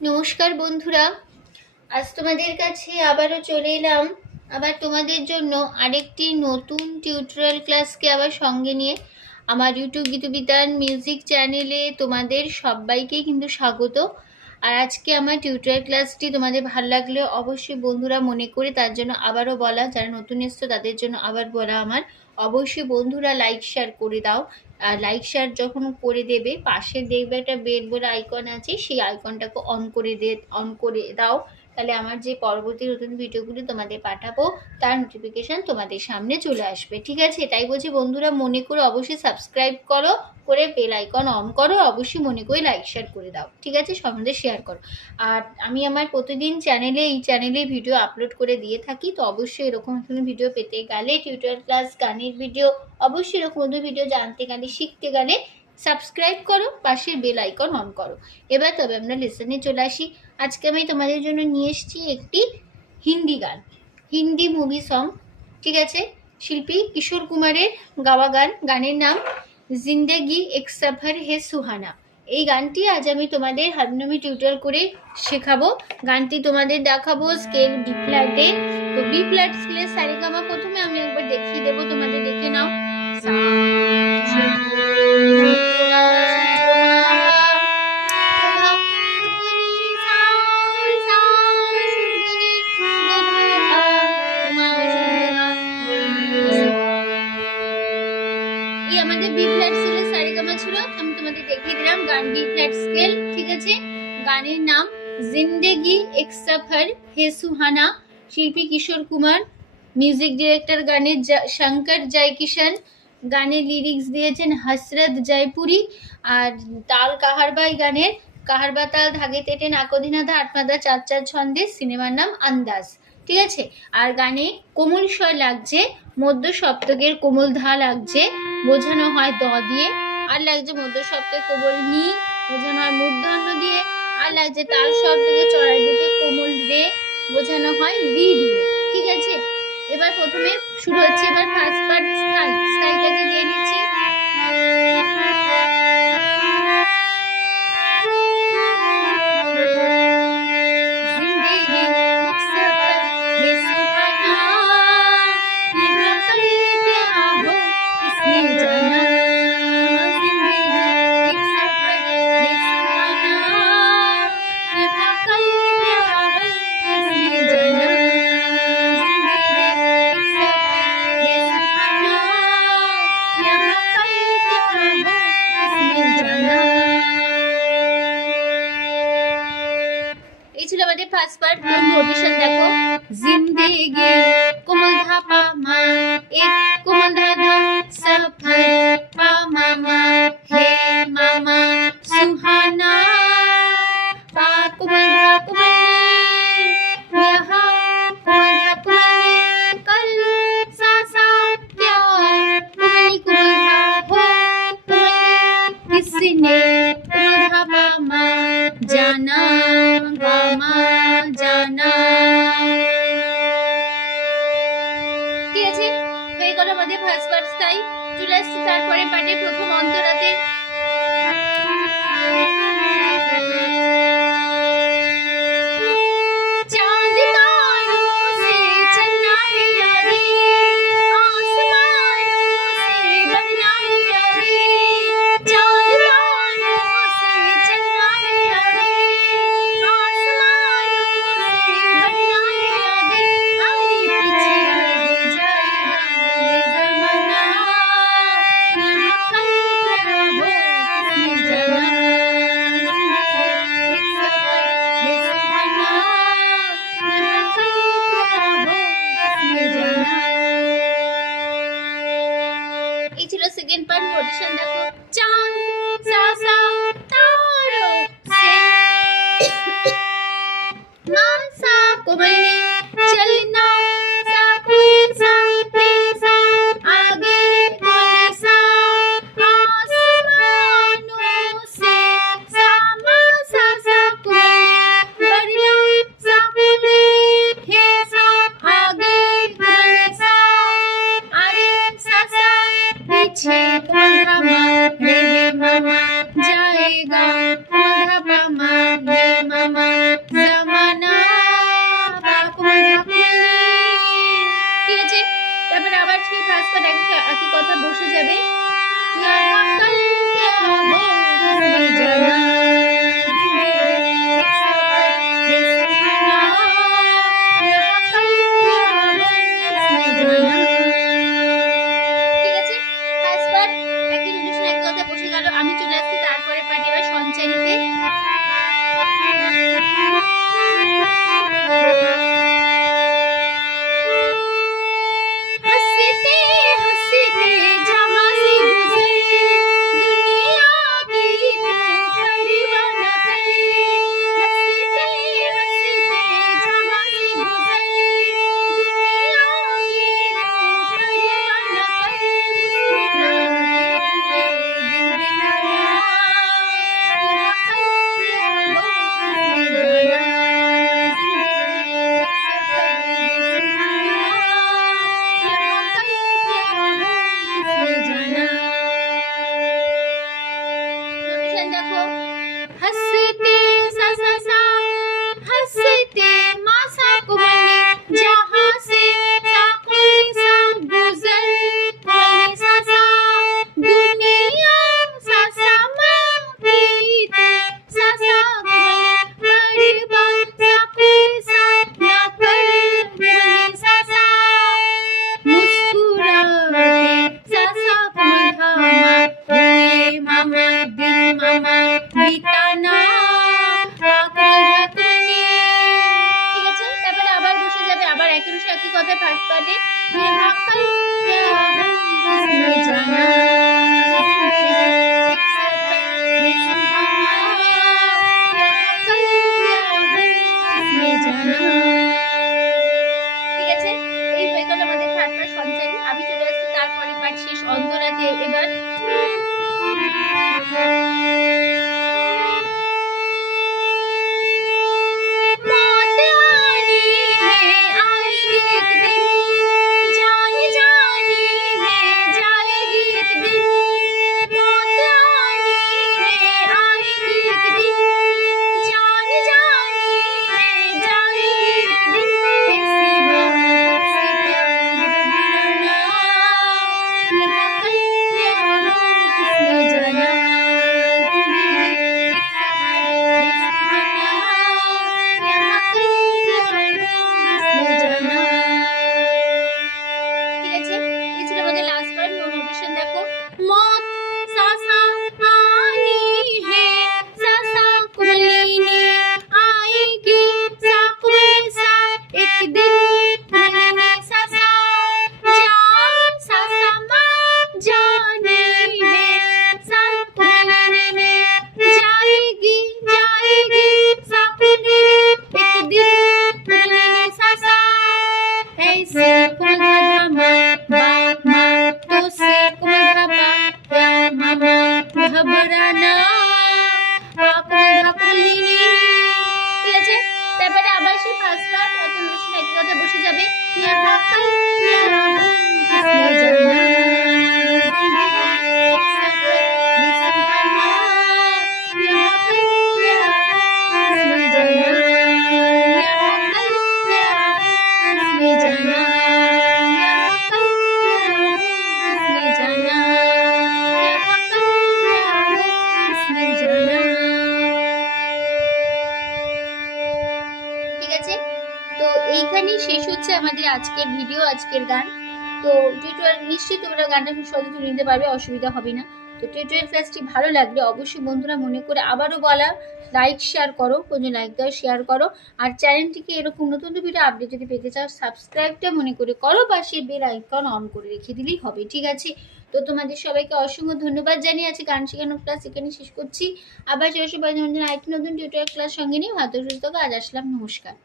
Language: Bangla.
নমস্কার বন্ধুরা, আজ তোমাদের কাছে আবারও চলে এলাম আবার তোমাদের জন্য আরেকটি নতুন টিউটোরিয়াল ক্লাসকে আবার সঙ্গে নিয়ে। আমার ইউটিউব গীতবিতান মিউজিক চ্যানেলে তোমাদের সবাইকে কিন্তু স্বাগত। আর আজকে আমার টিউটোরিয়াল ক্লাসটি তোমাদের ভালো লাগলে অবশ্যই বন্ধুরা মনে করে তার জন্য আবারও বলা, যারা নতুন এসছো তাদের জন্য আবার বলা আমার, অবশ্যই বন্ধুরা লাইক শেয়ার করে দাও। আর লাইক শেয়ার যখন করে দেবে, পাশে দেখবে একটা বেল বলে আইকন আছে, সেই আইকনটাকে অন করে দাও। তাহলে আমার যে পরবর্তী নতুন ভিডিওগুলি তোমাদের পাঠাবো তার নোটিফিকেশান তোমাদের সামনে চলে আসবে। ঠিক আছে, তাই বলছি বন্ধুরা মনে করে অবশ্যই সাবস্ক্রাইব করো, করে বেল আইকন অন করো, অবশ্যই মনে করে লাইক শেয়ার করে দাও। ঠিক আছে, সঙ্গে শেয়ার করো। আর আমি আমার প্রতিদিন এই চ্যানেলে ভিডিও আপলোড করে দিয়ে থাকি, তো অবশ্যই এরকম ভিডিও পেতে গেলে, টিউটোরিয়াল ক্লাস, গানের ভিডিও, অবশ্যই এরকম ভিডিও জানতে গেলে, শিখতে গেলে সাবস্ক্রাইব করো, পাশে বেল আইকন অন করো। এবার তবে আমরা লেসনে চলে আসি। আজকে আমি তোমাদের জন্য নিয়ে এসেছি একটি হিন্দি গান, হিন্দি মুভি সং। ঠিক আছে, শিল্পী কিশোর কুমারের গাওয়া গান। গানের নাম জিন্দেগি এক সফর হে সুহানা। এই গানটি আজ আমি তোমাদের হারমোনিয়ামে টিউটোরিয়াল করে শেখাবো। গানটি তোমাদের দেখাবো স্কেল বি ফ্ল্যাটে। তো বি ফ্ল্যাট স্কেলে সারেগামা প্রথমে আমি একবার দেখিয়ে দেবো, তোমাদের দেখে নাও। আমাদের বি ফ্ল্যাট স্কেলের সারেগামা ছিল, আমি তোমাদের দেখিয়ে দিলাম গান বি ফ্ল্যাট স্কেল। ঠিক আছে, গানের নাম জিন্দেগি এক সফর হে সুহানা, শিল্পী কিশোর কুমার, মিউজিক ডিরেক্টর গানের শঙ্কর জয়কিশন, গানের লিরিক্স দিয়েছেন হসরত জয়পুরি, আর তাল কাহারবাই গানের কাহারবা তাল ধাগে তেটে নাকদিনাধা আটমাদা চার চার ছন্দে, সিনেমার নাম আন্দাজ। ঠিক আছে, আর গানে কোমল স্বর লাগছে, মধ্য সপ্তকের কোমল ধা লাগছে, বোঝানো হয় দ দিয়ে, আর লাগছে মধ্য সপ্তকের কোমল নি, বোঝানো হয় মূর্ধন্য দিয়ে, আর লাগছে তাল সপ্তকের চড়াই দিকে কোমল রে, বোঝানো হয় রি দিয়ে। ঠিক আছে, এবার প্রথমে শুরু হচ্ছে। এবার ফার্স্ট পার্ট স্থায়ীটাকে দিয়ে নিচ্ছি। ফার্স্ট পার্ট নোটেশন দেখো। জিন্দেগি কোমল ধা পা মা, এক কোমল ধা ধা সফর পা মা মা, হে মামা সুহানা, পা কোমল ধা কোমল यहाँ कोमल धা कोमल कल सा सा प्यार, कोमल कोमल धा हो किसने कोमल धा पा मा जाना गामा জানা। ঠিক আছে, হয়ে গেল আমাদের ফার্স্ট পার্ট স্টাইল। চলে আসছি তারপরে পার্টে প্রথম অন্তরাতে। सेकंड पार्ट पोजीशन देखो। चांद सा सा तारों से मासा कोमल चलना सा सा सा आगे सा आसमानों से सामा सा सा कोमल बढ़ना सा है सा आगे सा अरे सा सा पीछे मामा रे मामा जाएगा मामा रे मामा যাবে यहाँ कल क्या हो किसने जाना ঠিক আছে ফার্স্ট পার্ট একই নোটেশন এক কথা বসে গেল আমি চলে আসছি তারপরে পার্ট এবার সঞ্চয় নিতে আমি চলে আসছি তারপরে পাঠ শেষ অন্তরাতে এবার এইখানেই শেষ হচ্ছে আমাদের আজকের ভিডিও, আজকের গান। তো টিউটোরিয়াল নিশ্চয়ই তোমরা গানটা খুব সহজে তুলে নিতে পারবে, অসুবিধা হবে না। তো টিউটোরিয়াল ক্লাসটি ভালো লাগলে অবশ্যই বন্ধুরা মনে করে আবারও বলা, লাইক শেয়ার করো, কোনো লাইক দাও, শেয়ার করো। আর চ্যানেলটিকে এরকম নতুন ভিডিও আপডেট যদি পেতে চাও সাবস্ক্রাইবটা মনে করে করো, পাশে বেল আইকন অন করে রেখে দিলেই হবে, ঠিক আছে? তো তোমাদের সবাইকে অসংখ্য ধন্যবাদ জানিয়ে আছে গান শেখানো ক্লাস এখানে শেষ করছি। আবার চলে আসবো আরেকটি নতুন টিউটোরিয়াল ক্লাস সঙ্গে নিয়ে। ভালো সুস্থ আজ আসলাম, নমস্কার।